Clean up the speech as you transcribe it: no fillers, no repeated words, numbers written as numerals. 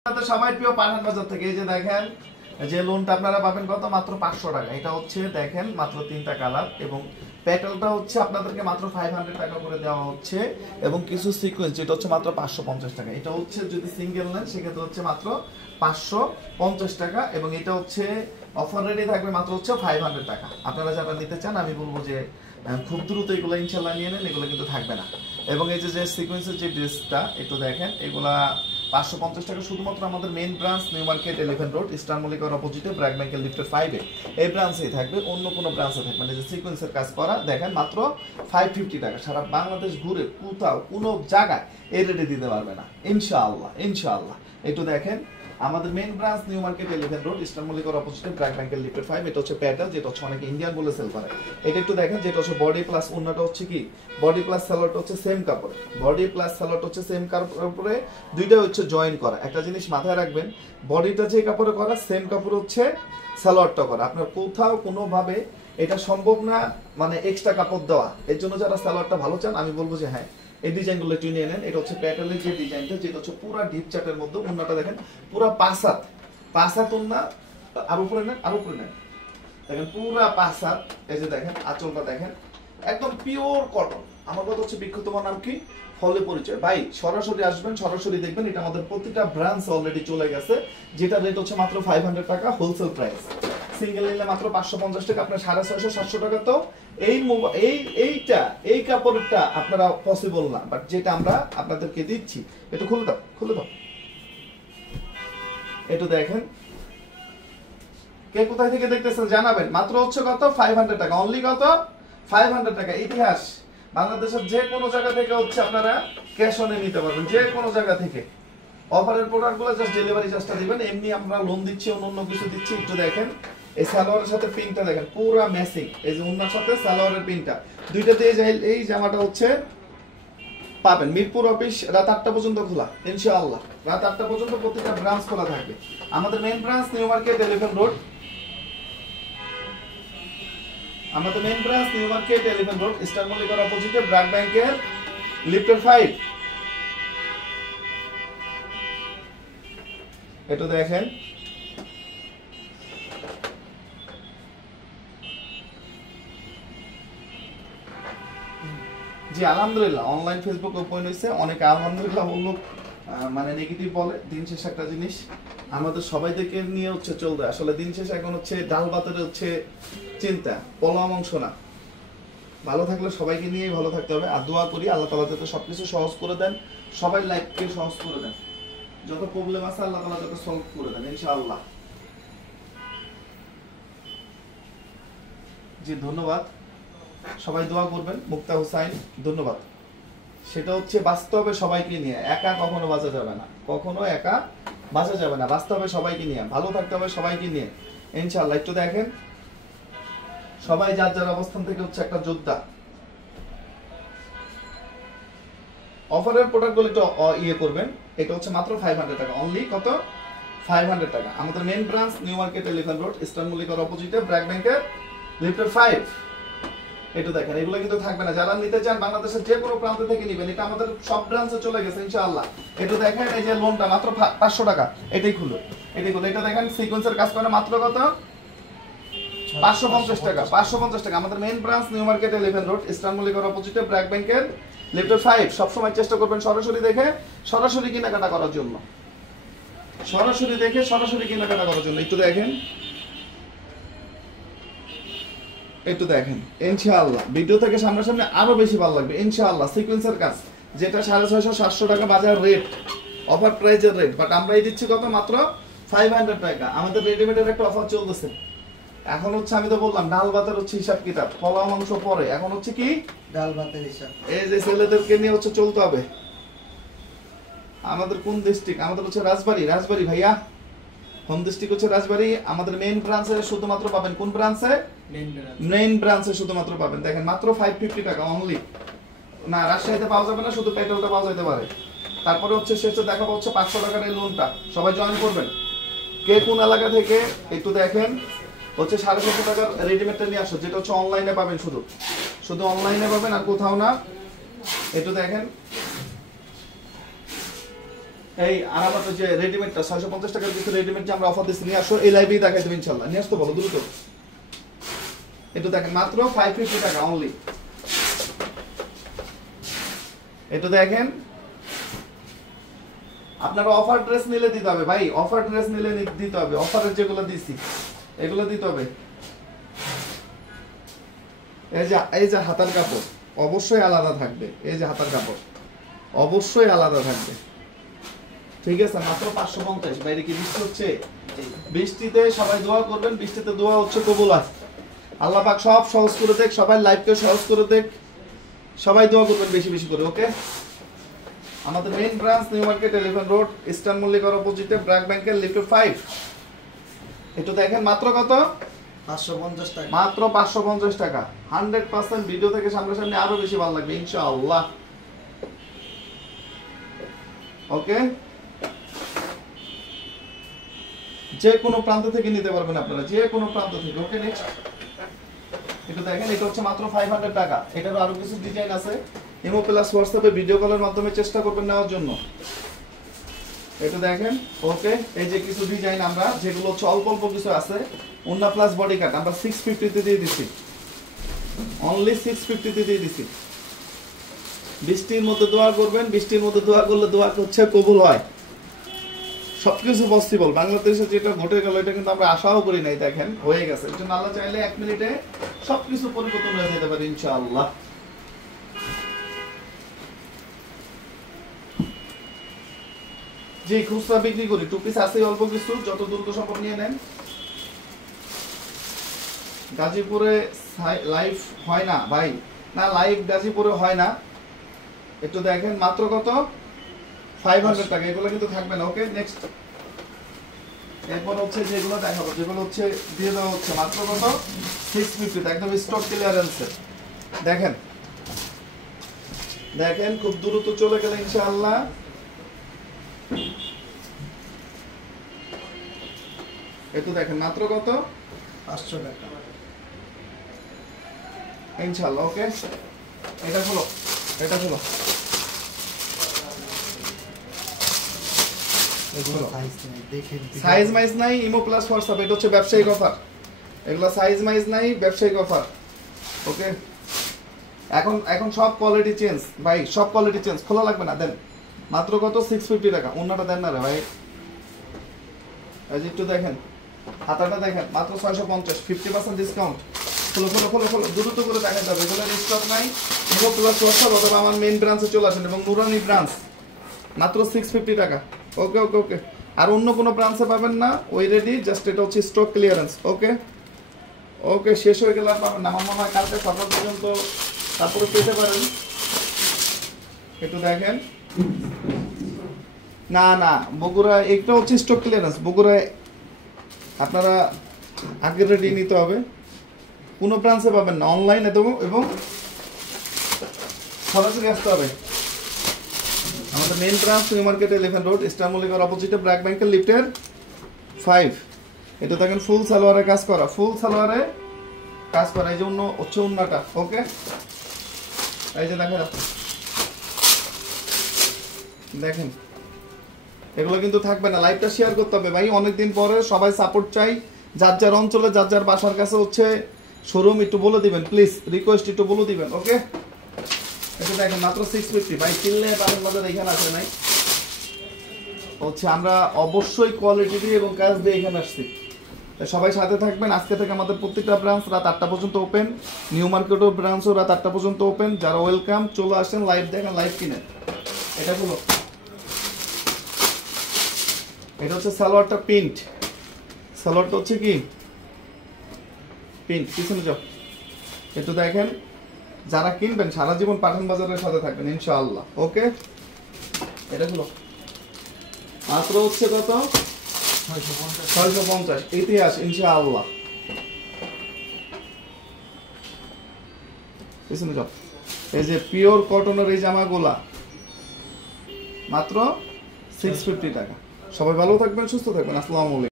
সবাই প্রিয় পাঠান বাজার থেকে এই যে দেখেন যে লোনটা আপনারা পাবেন কত মাত্র 500 টাকা। এটা হচ্ছে দেখেন মাত্র তিনটা কালার এবং প্যাটেলটা হচ্ছে আপনাদেরকে মাত্র 500 টাকা করে দেওয়া হচ্ছে এবং কিছু সিকোয়েন্স যেটা হচ্ছে মাত্র 550 টাকা। এটা হচ্ছে যদি সিঙ্গেল নেন সেক্ষেত্রে হচ্ছে মাত্র 550 টাকা এবং এটা হচ্ছে অফার রেডি থাকবে মাত্র হচ্ছে 500 টাকা। আপনারা যারা নিতে চান আমি বলবো যে খুব দ্রুত এগুলো ইনশাল্লাহ নিয়ে নেন, এগুলো কিন্তু থাকবে না। এবং এই যে সিকোয়েন্সের যে ড্রেসটা একটু দেখেন, এগুলা 550 টাকা শুধুমাত্র আমাদের main branch new market 11 road eastern মল্লিকার অপোজিটে ব্র্যাক ব্যাংকের লিফটের 5 এ এই ব্রাঞ্চেই থাকবে, অন্য কোনো ব্রাঞ্চে থাকবে না। যে সিকোয়েন্সের কাজ করা দেখেন মাত্র 550 টাকা। সারা বাংলাদেশ ঘুরে কোথাও কোনো জায়গায় এই রেটে দিতে পারবে না ইনশাআল্লাহ ইনশাআল্লাহ। একটু দেখেন আমাদের main branch new market 11 road eastern মল্লিকার অপোজিটে ব্র্যাক ব্যাংকের লিফটের 5। এটা হচ্ছে প্যাটার্ন যেটা হচ্ছে অনেকে ইন্ডিয়ান বলে সেল করে। এটা একটু দেখেন যেটা হচ্ছে বডি প্লাস ওন্নাটা হচ্ছে কি বডি প্লাস সালোয়ারটা হচ্ছে সেম কাপড়, বডি প্লাস সালোয়ারটা হচ্ছে সেম কাপড়ে দুইটা হচ্ছে জয়েন করা। একটা জিনিস মাথায় রাখবেন, বডিটা যে কাপড়ে করা সেম কাপড় হচ্ছে সালোয়ারটা করা। আপনার কোথাও কোনোভাবে এটা সম্ভব না মানে এক্সট্রা কাপড় দেওয়া। এর জন্য যারা সালোয়ারটা ভালো চান আমি বলবো যে হ্যাঁ এই ডিজাইনগুলো একটু নিয়ে নেন। এটা হচ্ছে প্যাটেলের যে ডিজাইনটা যেটা হচ্ছে পুরা ডিপ চার্টের মধ্যে, ওন্নাটা দেখেন পুরা পাঁচাত ওন্না। আর উপরে নেন আর উপরে নেন দেখেন পুরা পাঁচাত। এই যে দেখেন আঁচলটা দেখেন একদম পিওর কটন। আমার কথা হচ্ছে বিখ্যাত তোমার নাম কি ফলে পরিচয় ভাই, সরাসরি আসবেন সরাসরি দেখবেন। এটা আমাদের প্রতিটা ব্রাঞ্চ অলরেডি চলে গেছে, যেটা রেট হচ্ছে মাত্র 500 টাকা হোলসেল প্রাইস। সিঙ্গেল নিলে মাত্র 550 টাকা, আপনার 650-700 টাকা। তো এই কাপড়টা আপনারা পসিবল না, বাট যেটা আমরা আপনাদেরকে দিচ্ছি একটু খুলে দাও একটু দেখেন। কে কোথায় থেকে দেখতেছেন জানাবেন। মাত্র হচ্ছে কত 500 টাকা, অনলি কত 500 টাকা। ইতিহাস বাংলাদেশের যে কোনো জায়গা থেকে হচ্ছে আপনারা ক্যাশ অনে নিতে পারবেন, যে কোনো জায়গা থেকে। অফারের প্রোডাক্টগুলো জাস্ট ডেলিভারি চার্জটা দিবেন, এমনি আমরা লোন দিচ্ছি অন্য কিছু দিচ্ছি। একটু দেখেন এই সালোয়ারের সাথে প্রিন্টটা দেখেন পুরো ম্যাচিং। এই যে ওন্নার সাথে সালোয়ারের প্রিন্টটা দুইটা দিয়ে যাই। এই জামাটা হচ্ছে পাবেন মিরপুর অফিস রাত 8টা পর্যন্ত খোলা ইনশাআল্লাহ। রাত 8টা পর্যন্ত প্রত্যেকটা ব্রাঞ্চ খোলা থাকবে। আমাদের main branch new market 11 road, আমাদের main branch new market 11 road eastern মল্লিকার অপোজিটে ব্র্যাক ব্যাংকের লিফটের 5। এটা দেখেন জি আলহামদুলিল্লাহ অনলাইন ফেসবুক ওপেন হয়েছে, অনেকে আলহামদুলিল্লাহ বললো মানে নেগেটিভ বলে। দিন শেষে একটা জিনিস আমাদের সবাই থেকে নিয়ে হচ্ছে চলবে। আসলে দিন শেষে এখন হচ্ছে ডাল ভাতের হচ্ছে চিন্তা, পোলা মাংস না। ভালো থাকলে সবাইকে নিয়েই ভালো থাকতে হবে। আর দোয়া করি আল্লাহ তাআলা যাতে সবকিছু সহজ করে দেন, সবাই লাইফকে সহজ করে দেন। যত প্রবলেম আছে আল্লাহ তাআলা যাতে সলভ করে দেন ইনশাআল্লাহ। জি ধন্যবাদ, সবাই দোয়া করবেন। মুক্তা হুসাইন ধন্যবাদ। সেটা হচ্ছে বাস্তবে সবাইকে নিয়ে, একা কখনো বাঁচা যাবে না, কখনো একা বাঁচা যাবে না। বাস্তবে সবাইকে নিয়ে ভালো থাকতে হবে, সবাইকে নিয়ে ইনশাআল্লাহ। একটু দেখেন সবাই যার যার অবস্থান থেকে হচ্ছে একটা যোদ্ধা। অফারের প্রোডাক্টগুলো একটু ইয়ে করবেন। এটা হচ্ছে মাত্র 500 টাকা, অনলি কত 500 টাকা। আমাদের main branch new market 11 road eastern মল্লিকার অপোজিটে ব্র্যাক ব্যাংকের লিফটের 5। এটা দেখেন এগুলো কিন্তু থাকবে না। যারা নিতে চান বাংলাদেশের যে কোনো প্রান্ত থেকে নেবেন, এটা আমাদের সব ব্রাঞ্চে চলে গেছে ইনশাআল্লাহ। এটা দেখেন এই যে লোনটা মাত্র 500 টাকা। এটাই খুলো। এটা দেখেন সিকোয়েন্সের কাজ করে মাত্র কত 550 টাকা। 550 টাকা। আমাদের main branch new market 11 road eastern মল্লিকার অপোজিটে ব্র্যাক ব্যাংকের লিফটের 5। সবসময় চেষ্টা করবেন সরাসরি দেখে সরাসরি কেনাকাটা করার জন্য, সরাসরি দেখে সরাসরি কেনাকাটা করার জন্য। একটু দেখেন একটু দেখেন ইনশাআল্লাহ ভিডিও থেকে সামনাসামনি আরো বেশি ভালো লাগবে ইনশাআল্লাহ। সিকোয়েন্সের কাজ যেটা 650-700 টাকা বাজার রেট, অফার প্রাইজের রেট, বাট আমরা এই দিচ্ছি কত মাত্র 500 টাকা। আমাদের রেডিমেডের একটা অফার চলতেছে এখন হচ্ছে, আমি তো বললাম ডাল ভাতের হচ্ছে হিসাব কিতাব, পোলাও মাংস পরে, এখন হচ্ছে কি ডাল ভাতের হিসাব। এই যে ছেলেদেরকে নিয়ে হচ্ছে চলতে হবে। আমাদের কোন ডিস্ট্রিক্ট? আমাদের হচ্ছে রাজবাড়ী ভাইয়া। হোম ডিস্ট্রিক্ট হচ্ছে রাজবাড়ী। আমাদের মেইন ব্রাঞ্চে শুধুমাত্র পাবেন কোন ব্রাঞ্চে? মেইন ব্রাঞ্চে শুধুমাত্র পাবেন দেখেন মাত্র 550 টাকা অনলি। না রাজশাহীতে পাওয়া যাবে না, শুধু পেট্রোলটা পাওয়া যেতে পারে। তারপরে হচ্ছে শেষে দেখাবো হচ্ছে 500 টাকার এই লোনটা। সবাই জয়েন করবেন। কে কোন এলাকা থেকে একটু দেখেন হচ্ছে 750 টাকার রেডিমেডটা নিয়ে আসো, যেটা হচ্ছে অনলাইনে পাবেন, শুধু অনলাইনে পাবেন আর কোথাও না। একটু দেখেন এই আর আমাদের যে রেডিমেডটা 650 টাকার কিছু রেডিমেড যে আমরা অফার দিচ্ছি নিয়ে আসো, এই লাইভেই দেখাই দেব ইনশাআল্লাহ। নিয়ে আসতে বলো দ্রুত। এটা দেখেন মাত্র 550 টাকা অনলি। এটা দেখেন আপনারা অফার ড্রেস নিলে দিতে হবে ভাই, অফার ড্রেস নিলে দিতে হবে, অফারের যেগুলো দিছি এগুলো দিতে হবে। এই যে হাতার কাপড় অবশ্যই আলাদা থাকবে, এই যে হাতার কাপড় অবশ্যই আলাদা থাকবে, ঠিক আছে? মাত্র 550। বাইরে কি বৃষ্টি হচ্ছে? বৃষ্টিতে সবাই দোয়া করবেন, বৃষ্টিতে দোয়া হচ্ছে কবুল হয়। আল্লাহ পাক সব সহজ করে দেখ, সবাই লাইফকে সহজ করে দেখ, সবাই দোয়া করবেন বেশি বেশি করে, ওকে? আমাদের main branch new market 11 road, eastern মল্লিকার অপোজিটে ব্র্যাক ব্যাংকের লিফট 5। এটা দেখেন মাত্র কত? 550 টাকা। মাত্র 550 টাকা। 100% ভিডিও থেকে সামনাসামনি আরো বেশি ভালো লাগবে ইনশাআল্লাহ, ওকে? যে কোনো প্রান্ত থেকে নিতে পারবেন আপনারা, যে কোনো প্রান্ত থেকে, ওকে? নেক্সট এটা দেখেন, এটা হচ্ছে মাত্র 500 টাকা। এটার আরো কিছু ডিজাইন আছে, ইমো প্লাস হোয়াটসঅ্যাপে ভিডিও কলের মাধ্যমে চেষ্টা করবেন নেওয়ার জন্য। এটা দেখেন, ওকে? এই যে কিছু ডিজাইন আমরা যেগুলো হচ্ছে অল্প অল্প কিছু আছে, ওন্না প্লাস বডি কাট আমরা 650 তে দিয়ে দিছি, অনলি 650 তে দিয়ে দিছি। বৃষ্টির মধ্যে দোয়া করবেন, বৃষ্টির মধ্যে দোয়া করলে দোয়া হচ্ছে কবুল হয়, সবকিছু পসিবল। বাংলাদেশে যেটা ঘটে গেল এটা কিন্তু আমরা আশাও করি নাই, দেখেন হয়ে গেছে। এর জন্য আল্লাহ চাইলে 1 মিনিটে সবকিছু পরিবর্তন হয়ে যেতে পারে ইনশাআল্লাহ। যে খুচরা বিক্রি করি, টু পিস আছে অল্প কিছু, যত দ্রুত সম্ভব নিয়ে নেন। গাজীপুরে লাইভ হয় না ভাই, না লাইভ গাজীপুরে হয় না। একটু দেখেন মাত্র কত? 500 টাকা। এগুলো কিন্তু থাকবে না, ওকে? নেক্সট এরপর হচ্ছে যেগুলো দেখাবো, যেগুলো হচ্ছে দিয়ে দেওয়া হচ্ছে মাত্র কত? 650 একদম স্টক ক্লিয়ারেন্সে। দেখেন দেখেন খুব দ্রুত চলে গেলে ইনশাআল্লাহ। একটু দেখেন মাত্র কত? 500 টাকা ইনশাআল্লাহ, ওকে? এটা হলো, এটা হলো এগুলো সাইজ নেই, দেখেন সাইজ মাইজ নাই, ইমো প্লাস হোয়াটসঅ্যাপ। এটা হচ্ছে ব্যবসায়িক অফার, এগুলো সাইজ মাইজ নাই, ব্যবসায়িক অফার, ওকে? এখন এখন সব কোয়ালিটি চেঞ্জ ভাই, সব কোয়ালিটি চেঞ্জ। খোলা লাগবে না, দেন মাত্র কত? 650 টাকা। অন্যটা দেন না রে ভাই। এই যে একটু দেখেন হাতাটা দেখেন, মাত্র 650, 50% ডিসকাউন্ট। খোলো খোলো খোলো খোলো, দ্রুত করে দেখাতে হবে, এগুলোর স্টক নাই। ইমো প্লাস হোয়াটসঅ্যাপ অথবা আমার মেইন ব্রাঞ্চে চলে আসেন, এবং নুরানি ব্রাঞ্চ মাত্র 650 টাকা, ওকে ওকে ওকে? আর অন্য কোনো ব্রাঞ্চে পাবেন না, ওই রেডি, জাস্ট এটা হচ্ছে স্টক ক্লিয়ারেন্স, ওকে? ওকে, শেষ হয়ে গেলে আর পাবেন না। আমার মনে হয় কালকে সকাল পর্যন্ত তারপরে পেতে পারেন। একটু দেখেন, না না বগুড়া একটা হচ্ছে স্টক ক্লিয়ারেন্স, বগুড়ায় আপনারা আগে রেডি নিতে হবে, কোনো ব্রাঞ্চে পাবেন না, অনলাইনে দেবো এবং সরাসরি আসতে হবে। আমাদের main branch new market 11 road, eastern মল্লিকার অপোজিটে ব্র্যাক ব্যাংকের লিফটের 5। এটা দেখেন ফুল সালোয়ারে কাজ করা, ফুল সালোয়ারে কাজ করা। এই জন্য হচ্ছে উন্নাটা, ওকে? এই যে দেখেন, দেখেন এগুলো কিন্তু থাকবে না। লাইভটা শেয়ার করতে হবে ভাই, অনেকদিন পরে সবাই সাপোর্ট চাই। যার যার অঞ্চলে, যার যার বাসার কাছে হচ্ছে শোরুম, একটু বলে দিবেন প্লিজ, রিকোয়েস্ট একটু বলে দিবেন, ওকে? এটা দেখেন মাত্র 650 ভাই। কিনলে পাবেন বাজার এখানে আসে নাই, হচ্ছে আমরা অবশ্যই কোয়ালিটি দিয়ে এবং কাজ দিয়ে এখানে আসছি। সবাই সাথে থাকবেন। আজকে থেকে আমাদের প্রত্যেকটা ব্রাঞ্চ রাত 8টা পর্যন্ত ওপেন, নিউ মার্কেটও ব্রাঞ্চও রাত 8টা পর্যন্ত ওপেন। যারা ওয়েলকাম, চলে আসেন, লাইভ দেখেন, লাইভ কিনেন। এটা হলো, এটা হচ্ছে সালোয়ারটা প্রিন্ট, সালোয়ারটা হচ্ছে কি প্রিন্ট। পিছনে যাও, একটু দেখেন। যারা কিনবেন সারা জীবন পাঠান বাজারের সাথে থাকবেন ইনশাআল্লাহ, ওকে? এটা হলো মাত্র হচ্ছে কত? 650 ইতিহাস ইনশাআল্লাহ। পিছনে যাও, এই যে পিওর কটনের এই জামাগুলা মাত্র 650 টাকা। সবাই ভালো থাকবেন, সুস্থ থাকবেন। আসসালামু আলাইকুম।